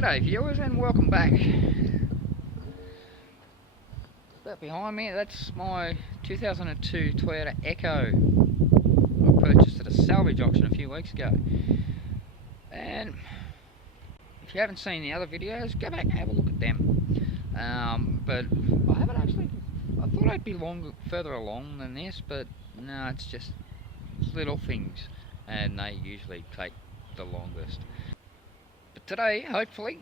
G'day viewers and welcome back. That behind me, that's my 2002 Toyota Echo. I purchased at a salvage auction a few weeks ago. And if you haven't seen the other videos, go back and have a look at them. But I haven't actually, I thought I'd be further along than this, but no, it's just little things and they usually take the longest. But today, hopefully,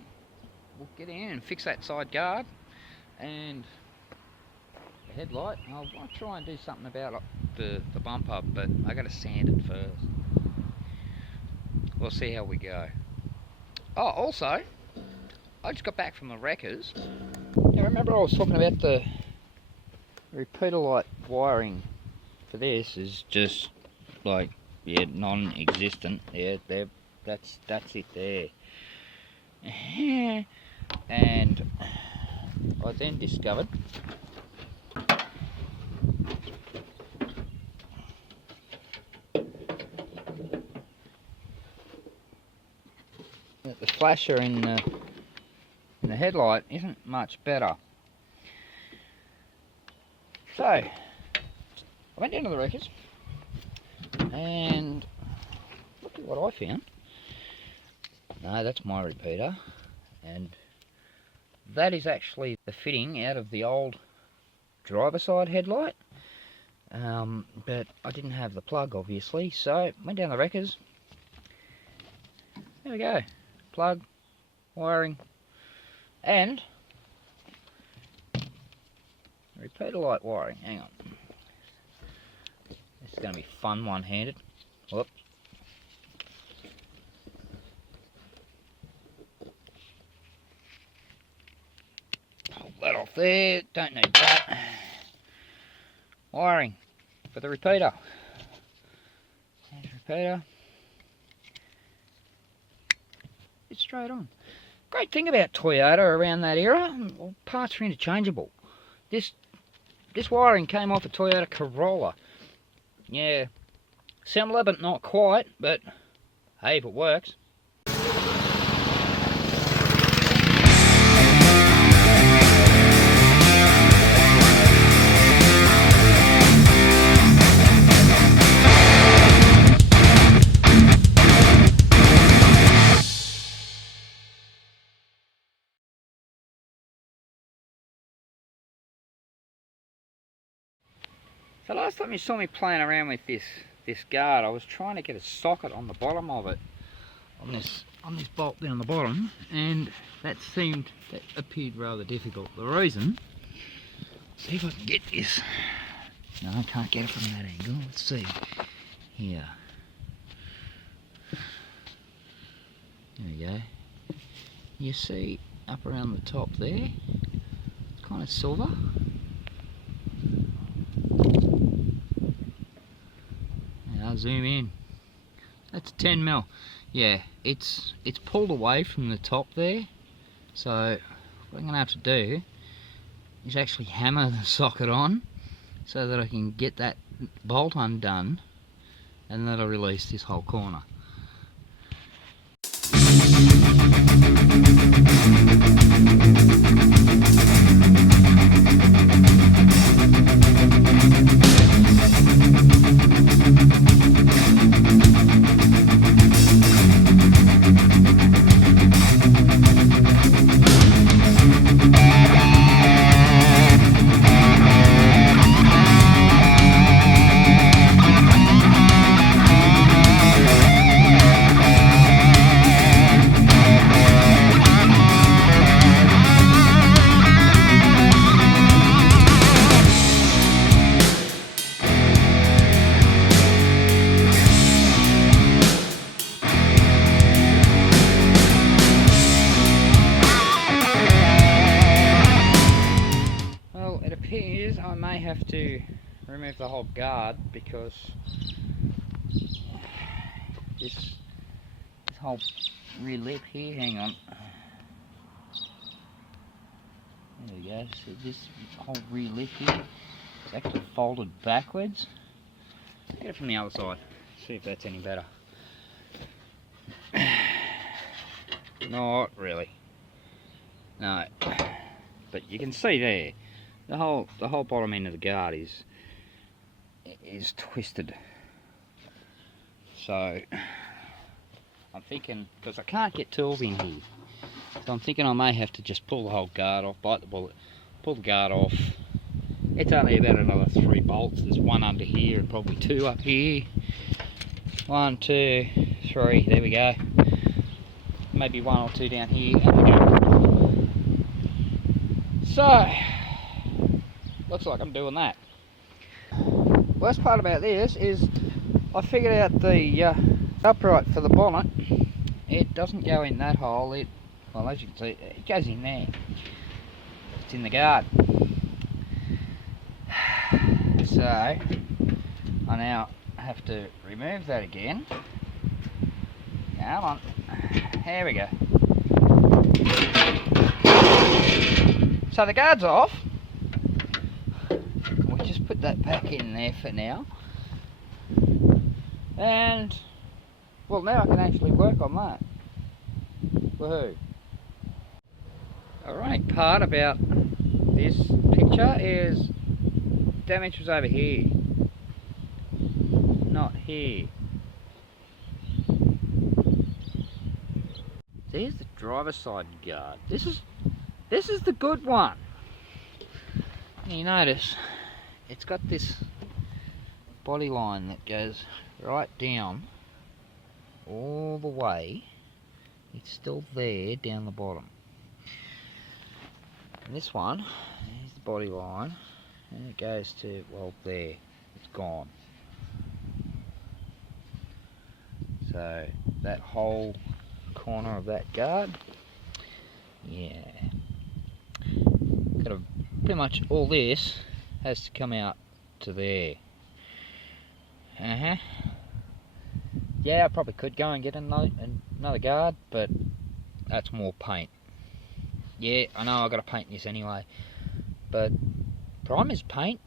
we'll get in and fix that side guard and the headlight. I want to try and do something about the bumper, but I got to sand it first. We'll see how we go. Oh, also, I just got back from the wreckers. Now, remember I was talking about the repeater light wiring for this is just like, yeah, non-existent. Yeah, that's it there. And I then discovered that the flasher in the headlight isn't much better. So I went down to the wreckers and look at what I found. No, that's my repeater, and that is actually the fitting out of the old driver side headlight, but I didn't have the plug obviously, so went down the wreckers. There we go, plug, wiring, and repeater light wiring. Hang on, this is going to be fun one-handed. Whoop. That off there, don't need that. Wiring for the repeater. There's the repeater. It's straight on. Great thing about Toyota around that era, all parts are interchangeable. This wiring came off a Toyota Corolla. Yeah, similar but not quite, but hey, if it works. So last time you saw me playing around with this guard, I was trying to get a socket on the bottom of it, on this bolt down the bottom, and that appeared rather difficult. The reason, see if I can get this. No, I can't get it from that angle. Let's see here. There we go. You see up around the top there, it's kind of silver. I'll zoom in. That's 10mm. Yeah, it's pulled away from the top there. So what I'm gonna have to do is actually hammer the socket on so that I can get that bolt undone, and that'll release this whole corner. I may have to remove the whole guard because this whole rear lip here, hang on, there we go, so this whole rear lip here is actually folded backwards. Get it from the other side, see if that's any better. Not really. No, but you can see there, the whole bottom end of the guard is twisted. So I'm thinking, because I can't get tools in here, so I'm thinking I may have to just pull the whole guard off, bite the bullet, pull the guard off. It's only about another 3 bolts. There's one under here and probably 2 up here. 1, 2, 3, there we go. Maybe 1 or 2 down here, and we go. So, looks like I'm doing that. Worst part about this is I figured out the upright for the bonnet. It doesn't go in that hole. Well, as you can see, it goes in there. It's in the guard. So I now have to remove that again. Come on. There we go. So the guard's off. We'll just put that back in there for now. And, well, now I can actually work on that. Woohoo. Alright, part about this picture is damage was over here, not here. There's the driver's side guard. This is the good one. You notice it's got this body line that goes right down all the way. It's still there down the bottom. And this one is the body line, and it goes to, well, there. It's gone. So that whole corner of that guard, yeah, pretty much all this has to come out to there. Yeah, I probably could go and get another guard, but that's more paint. Yeah, I know I've got to paint this anyway, but prime is paint.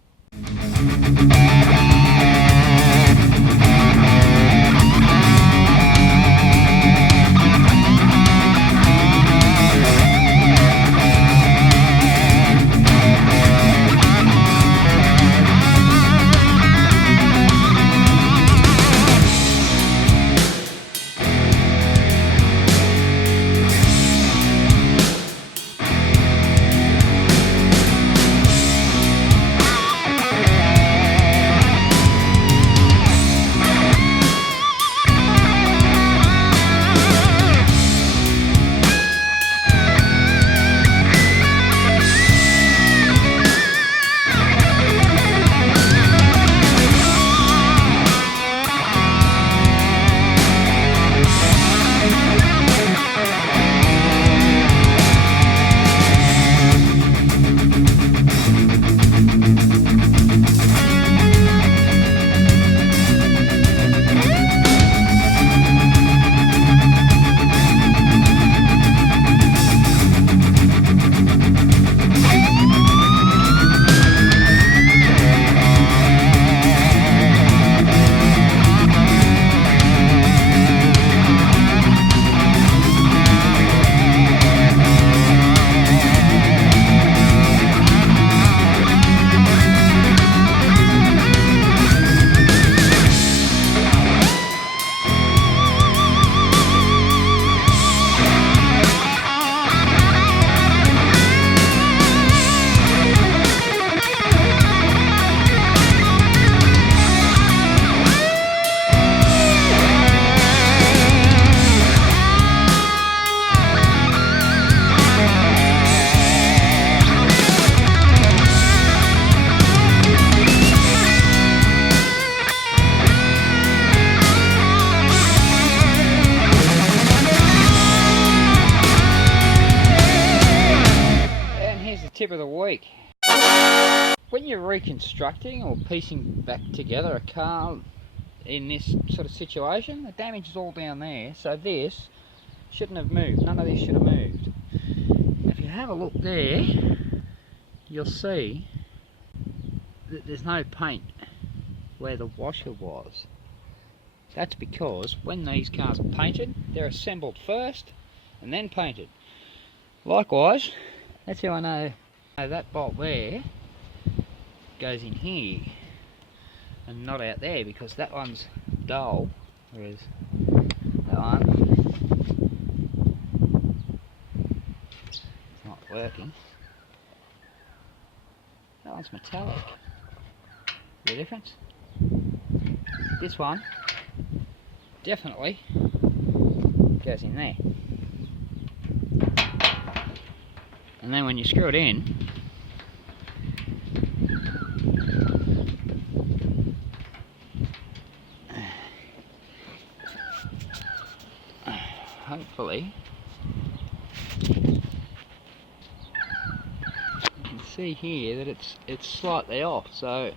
Tip of the week. When you're reconstructing or piecing back together a car in this sort of situation, the damage is all down there, so this shouldn't have moved. None of this should have moved. If you have a look there, you'll see that there's no paint where the washer was. That's because when these cars are painted, they're assembled first and then painted. Likewise, that's how I know that bolt there goes in here and not out there, because that one's dull, whereas that one, it's not working. That one's metallic. See the difference? This one definitely goes in there. And then when you screw it in, hopefully you can see here that it's slightly off, so it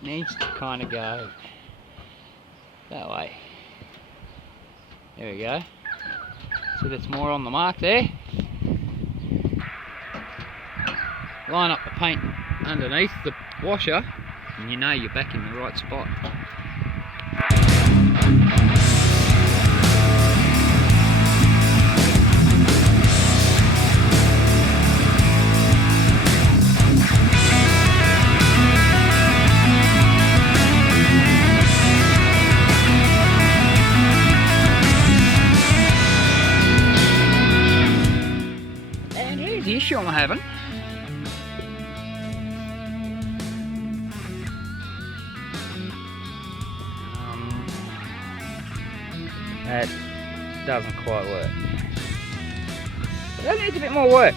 needs to kind of go that way. There we go. So that's more on the mark there. Line up the paint underneath the washer and you know you're back in the right spot. And here's the issue I'm having. That doesn't quite work. That needs a bit more work.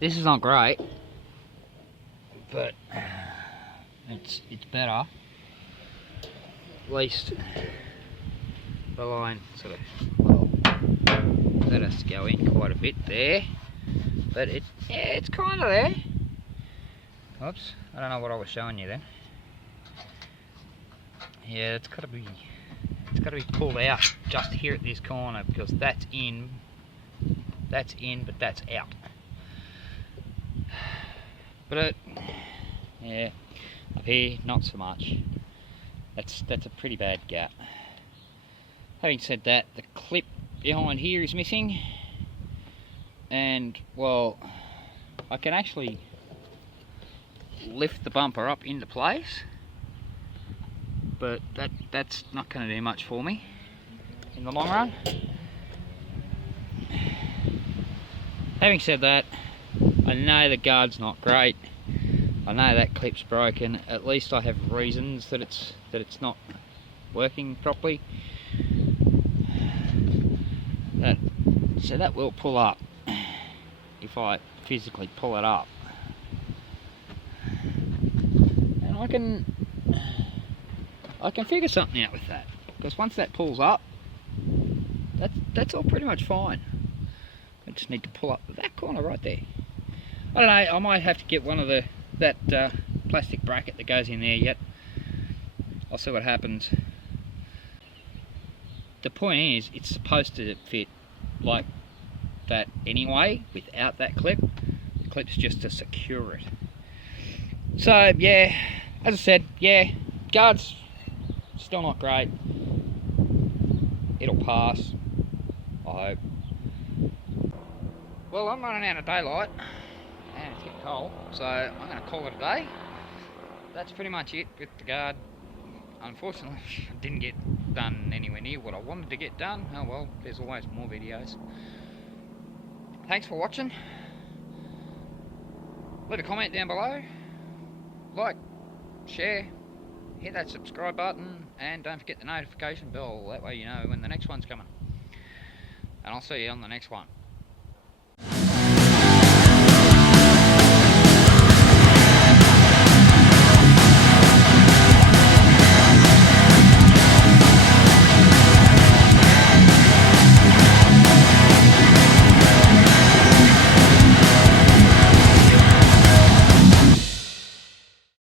This is not great, but it's better. At least the line sort of, well, that has to go in quite a bit there, but it's kind of there. Oops, I don't know what I was showing you then. Yeah, it's got to be pulled out just here at this corner, because that's in, but that's out. But yeah, up here not so much. That's a pretty bad gap. Having said that, the clip behind here is missing, and well, I can actually lift the bumper up into place, but that's not going to do much for me in the long run. Having said that, I know the guard's not great. I know that clip's broken. At least I have reasons that it's not working properly. So that will pull up if I physically pull it up, and I can figure something out with that, because once that pulls up, that's all pretty much fine. I just need to pull up that corner right there. I don't know, I might have to get one of that plastic bracket that goes in there yet. I'll see what happens. The point is, it's supposed to fit like that anyway, without that clip. The clip's just to secure it. So yeah, as I said, yeah, guard's still not great. It'll pass, I hope. Well, I'm running out of daylight and it's getting cold, so I'm going to call it a day. That's pretty much it with the guard. Unfortunately, I didn't get done anywhere near what I wanted to get done. Oh well, there's always more videos. Thanks for watching. Leave a comment down below. Like, share, hit that subscribe button, and don't forget the notification bell. That way you know when the next one's coming. And I'll see you on the next one.